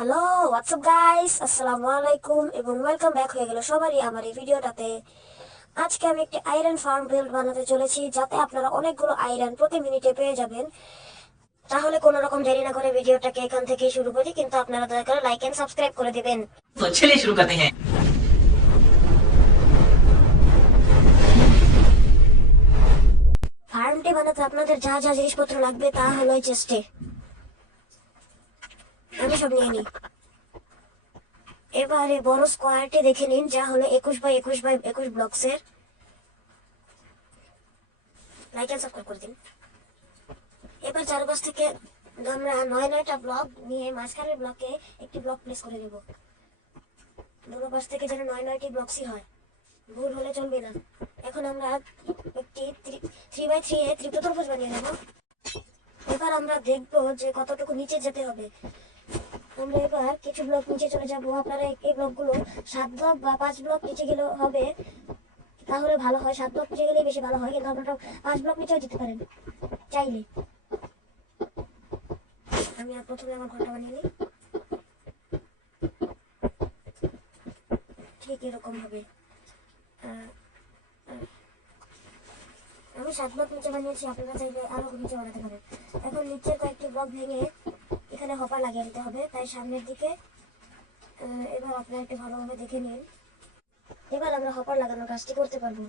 Hello, WhatsApp guys, আসসালামু আলাইকুম এবং ওয়েলকাম ব্যাক হয়ে গেল সবারই আমার এই ভিডিওটাতে। আজকে আমি একটি আয়রন ফার্ম বিল্ড বানাতে চলেছি, যাতে আপনারা অনেকগুলো আয়রন প্রতি মিনিটে পেয়ে যাবেন। তাহলে কোনো রকম দেরি না করে ভিডিওটাকে এখান থেকেই শুরু করি, কিন্তু আপনারা দয়া করে লাইক এন্ড সাবস্ক্রাইব করে দিবেন। तो चलिए शुरू करते हैं। ফার্মটি বানাতে আপনাদের যা যা জিনিসপত্র লাগবে তা হলো এই চেস্টে। আমি সব নিয়ে নিই। এবারে বড় স্কোয়ারটি দেখে নিন, যা হলো 21 বাই 21 বাই 21 ব্লকসের। লাইক এন্ড সাবস্ক্রাইব করে দিন। এবার চারপাশ থেকে আমরা 9টা ব্লক নিয়ে মাঝখানের ব্লকে একটি ব্লক প্লেস করে দেব। দুটো পাশ থেকে যেন 9টি ব্লকসই হয়, ভুল হলে চলবে না। এখন আমরা একটি 3 বাই 3 এ ত্রিভুজ বানিয়ে নেব। এবার আমরা দেখব যে কতটুকু নিচে যেতে হবে। আমরা এবার কিছু ব্লক নিচে চলে যাব। আপনারা এই ব্লকগুলো 7 ব্লক বা 5 ব্লক নিচে গেলে হবে, তাহলে ভালো হয়। 7 ব্লক নিচে গেলেই বেশি ভালো হয়, কিন্তু আপনারা 5 ব্লক নিচেও যেতে পারেন চাইলে। আমি প্রথমে আমার ঘরটা বানিয়ে নিই, ঠিক এরকম ভাবে। আমি 7 ব্লক নিচে বানিয়েছি, আপনারা চাইলে আরো নিচে বানাতে পারেন। এখন নিচের কয়েকটি ব্লক ভেঙে এখানে হপার লাগিয়ে দিতে হবে, তাই সামনের দিকে। এবার আপনারা একটু ভালোভাবে দেখে নিন। এবার আমরা হপার লাগানোর কাজটি করতে পারবো।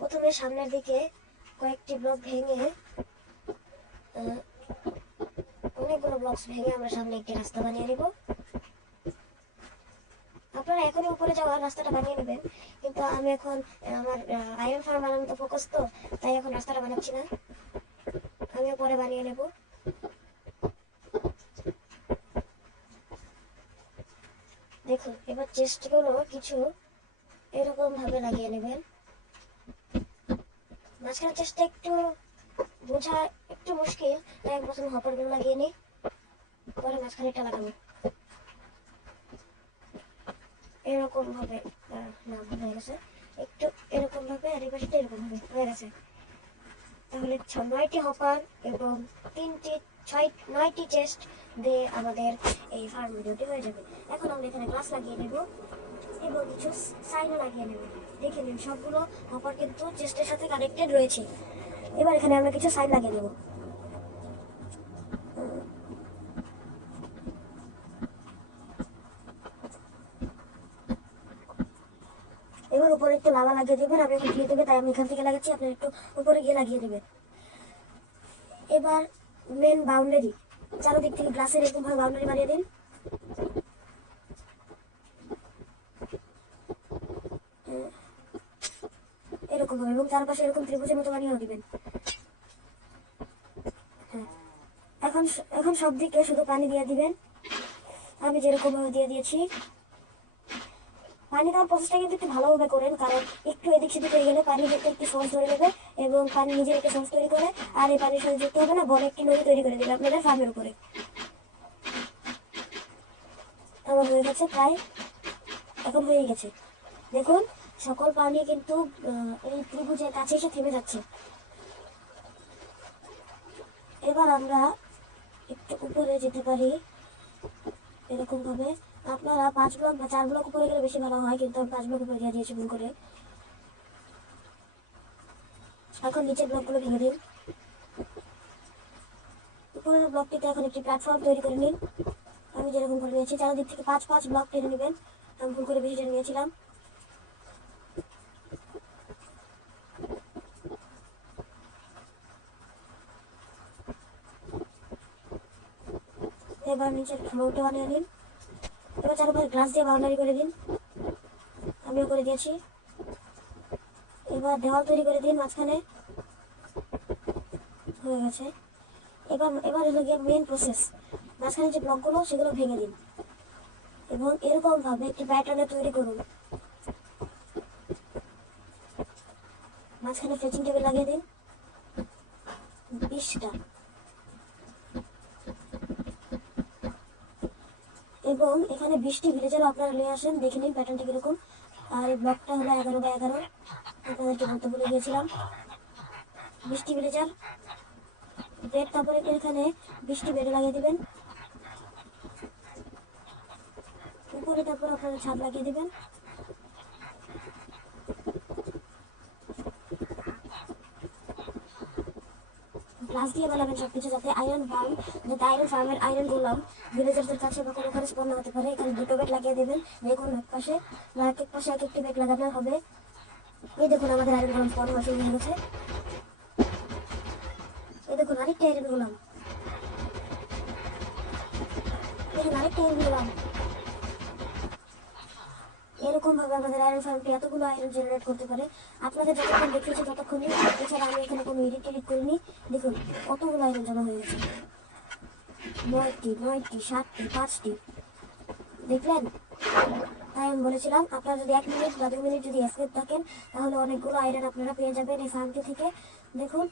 প্রথমে সামনের দিকে কয়েকটি ব্লক ভেঙে, অনেকগুলো ব্লকস ভেঙে আমরা সামনে একটি রাস্তা বানিয়ে নেব। আপনারা এখনই উপরে যাওয়ার রাস্তাটা বানিয়ে নেবেন, কিন্তু আমি এখন আমার আয়রন ফার্ম বানানোতে ফোকাস, তো তাই এখন রাস্তাটা বানাচ্ছি না, আমিও পরে বানিয়ে নেব। দেখুন, এবার চেস্টগুলো কিছু এরকম ভাবে লাগিয়ে নেবেন। মাঝখানে চেষ্টা একটু বোঝা একটু মুশকিল, তাই প্রথমে হপারগুলো লাগিয়ে নিই, পরে মাঝখানেটা লাগাবো এরকম ভাবে। না, ভুল হয়ে গেছে। একটু এরকম ভাবে, আর এই পাশটা এরকম ভাবে হয়ে গেছে। তাহলে 9টি হপার এবং 9টি চেস্ট দিয়ে আমাদের এই ফার্ম ভিডিওটি হয়ে যাবে। এখন আমরা এখানে গ্লাস লাগিয়ে নেব এবং কিছু সাইনও লাগিয়ে নেব। দেখে নিন, সবগুলো হপার কিন্তু চেস্টের সাথে কানেক্টেড রয়েছে। এবার এখানে আমরা কিছু সাইন লাগিয়ে নেব। এবার উপরে একটু লাভা লাগিয়ে দেবেন। আমি এখন দিয়ে দেবে, তাই আমি এখান থেকে লাগাচ্ছি, আপনার একটু উপরে গিয়ে লাগিয়ে দেবেন। এবার মেন বাউন্ডারি, চারদিক থেকে গ্লাসের এরকম ভাবে বাউন্ডারি বানিয়ে দিন। এরকম ভাবে, এবং চারপাশে এরকম ত্রিভুজের মতো বানিয়ে দিবেন। হ্যাঁ, এখন এখন সব দিকে শুধু পানি দিয়ে দিবেন, আমি যেরকম ভাবে দিয়ে দিয়েছি। পানি দেওয়ার প্রসেসটা কিন্তু একটু ভালোভাবে করেন, কারণ একটু এদিক সেদিক হয়ে গেলে পানি যেতে একটু সোর্স ধরে নেবে, এবং পানি নিজের একটা সোর্স তৈরি করে, আর এই পানির সাথে যুক্ত হবে না, বড় একটি নদী তৈরি করে দেবে আপনাদের ফার্মের উপরে। আমার হয়ে গেছে প্রায়, এখন হয়ে গেছে। দেখুন, সকল পানি কিন্তু এই ত্রিভুজের কাছে এসে থেমে যাচ্ছে। এবার আমরা একটু উপরে যেতে পারি এরকম ভাবে। আপনারা 5 ব্লক বা 4 ব্লক উপরে গেলে বেশি ভালো হয়, কিন্তু আমি 5 ব্লক উপরে দিয়ে দিয়েছি ভুল করে। এখন নিচের ব্লকগুলো ভেঙে দিন। উপরের ব্লকটিতে এখন একটি প্ল্যাটফর্ম তৈরি করে নিন, আমি যেরকম করে নিয়েছি। চারদিক থেকে 5 ব্লক টেনে নেবেন, আমি ভুল করে বেশি টেনে নিয়েছিলাম। এবার নিচের ফ্লোরটা বানিয়ে নিন। এবার চারপাশে গ্লাস দিয়ে বাউন্ডারি করে দিন, আমিও করে দিয়েছি। এবার দেওয়াল তৈরি করে দিন মাঝখানে, হয়ে গেছে। এবার হলো গিয়ে মেন প্রসেস, মাঝখানে যে ব্লকগুলো সেগুলো ভেঙে দিন এবং এরকম ভাবে একটি প্যাটার্নে তৈরি করুন। মাঝখানে ফেচিং টেবিল লাগিয়ে দিন 20টা, এবং এখানে 20টি ভিলেজারও আপনারা নিয়ে আসেন। দেখে নিন প্যাটার্নটা কিরকম। আর এই ব্লকটা হলো 11 বাই 11, আপনাদেরকে বলতে ভুলে গিয়েছিলাম। 20টি ভিলেজার বেড, তারপরে এখানে 20টি বেড লাগিয়ে দিবেন। করে তারপর আপনারা ছাদ লাগিয়ে দিবেন। গ্লাস দিয়ে বানাবেন সবকিছু, যাতে আয়রন ফার্মের আয়রন গোলাম ভিলেজারদের কাছে বা কোনো খরচ না হতে পারে। এখানে দুটো বেড লাগিয়ে দেবেন, যে কোনো এক পাশে বা এক এক পাশে এক একটি বেড লাগানো হবে। এই দেখুন আমাদের আয়রন গোলাম স্পন হওয়া শুরু হয়ে গেছে। এই দেখুন আরেকটা আয়রন গোলাম, দেখুন আরেকটা আয়রন গোলাম। এরকম ভাবে আমাদের আয়রন ফার্মটি এতগুলো আয়রন জেনারেট করতে পারে। আপনাদের যতক্ষণ দেখেছি ততক্ষণই, এছাড়া আমি এখানে কোনো এডিট করিনি। দেখুন কতগুলো আয়রন জমা হয়ে গেছে, 9টি 7টি 5টি, দেখলেন? তাই আমি বলেছিলাম আপনারা যদি 1 মিনিট বা 2 মিনিট যদি এসকেপ থাকেন তাহলে অনেকগুলো আয়রন আপনারা পেয়ে যাবেন এই ফার্মটি থেকে। দেখুন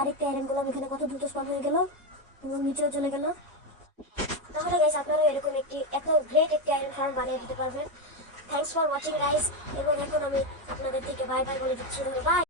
আরেকটা আয়রন গুলো এখানে কত দ্রুত স্পন হয়ে গেল এবং নিচেও চলে গেল। তাহলে গাইস আপনারা এরকম এত গ্রেট একটি আয়রন ফার্ম বানিয়ে দিতে পারবেন। থ্যাংকস ফর ওয়াচিং গাইস, এবং এখন আমি আপনাদের থেকে বাই বাই বলে দিচ্ছি। বাই।